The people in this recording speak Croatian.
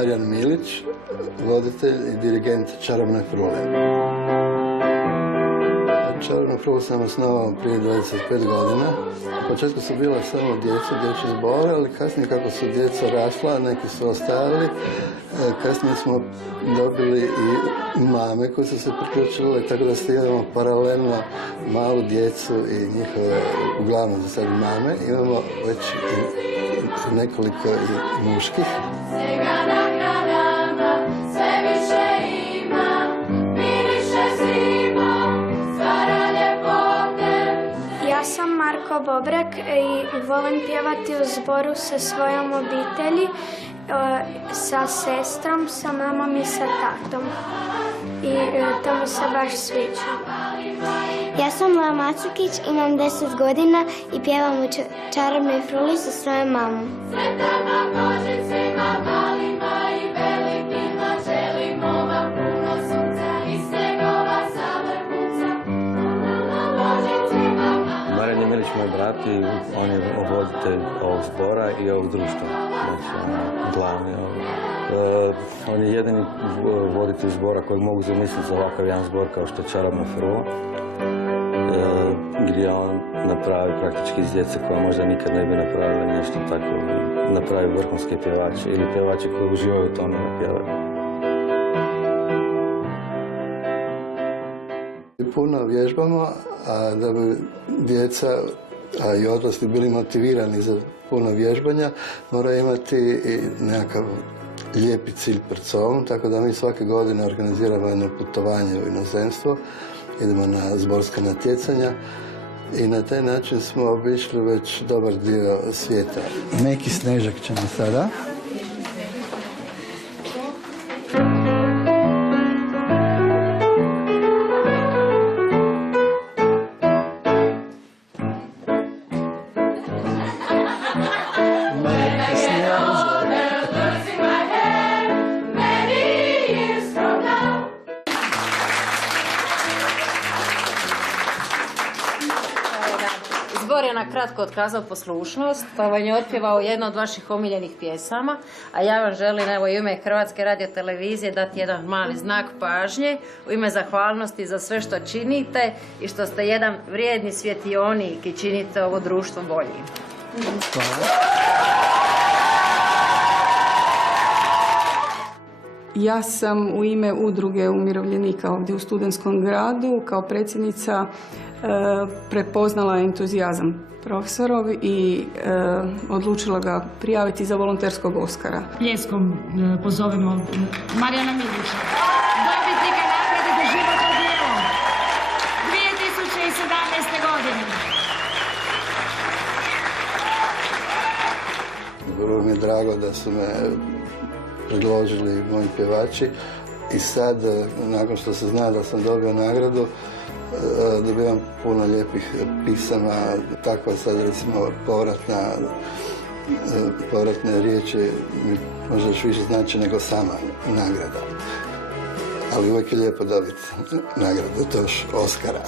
Marijan Milić, voditelj i dirigent Čarobne frule. Čarobnu frulu sam osnovao prije 25 godina. U početku su bila samo dječji zbor, ali kasnije kako su djeca rasla, neki su ostajali. Kasnije smo dobili i mame koje su se priključile, tako da imamo paralelno malu djecu i njihove, uglavnom za sad mame. Imamo već i nekoliko i muških. Ja sam Marko Bobrek i volim pjevati u zboru sa svojom obitelji, sa sestrom, sa mamom i sa tatom. I to mi se baš sviđa. Ja sam Lea Macukić, imam 10 godina i pjevam u Čarobnoj fruli sa svojom mamom. Marijan Milić, moj brat, i on je voditelj ovog zbora i ovog društva. Znači, glavni. On je jedini voditelj zbora kojeg mogu zamisliti za ovakav jedan zbor kao što je Čarobna frula, gdje on napravi praktički iz djece koja možda nikad ne bi napravila nešto tako, napravi vrhunske pjevače ili pjevače koji uživaju u tome da pjevaju. Puno vježbamo, a da bi djeca i odrasli bili motivirani za puno vježbanja, mora imati i nekakav lijepi cilj pred sobom, tako da mi svake godine organiziramo jedno putovanje u inozemstvo, idemo na zborska natjecanja i na taj način smo obišli već dobar dio svijeta. Neki snežak ćemo sada. Zbor je na kratko otkazao poslušnost, pa vam je otpjevao jedno od vaših omiljenih pjesama, a ja vam želim evo i u ime Hrvatske radiotelevizije dati jedan mali znak pažnje, u ime zahvalnosti za sve što činite i što ste jedan vrijedni svjetionik i činite ovo društvo boljim. Ja sam u ime udruge umirovljenika ovdje u Studentskom gradu kao predsjednica prepoznala entuzijazam profesorov i odlučila ga prijaviti za volonterskog Oskara. Pljeskom pozovemo Marijana Milića, dobitnika nagrade za životno djelo 2017. godine. Vrlo mi je drago da su me predložili moji pjevači i sad, nakon što se zna da sam dobio nagradu, dobivam puno lijepih pisama, takva sad recimo povratne riječi mi možda još više znači nego sama nagrada. Ali uvijek je lijepo dobiti nagradu, to još Oskara.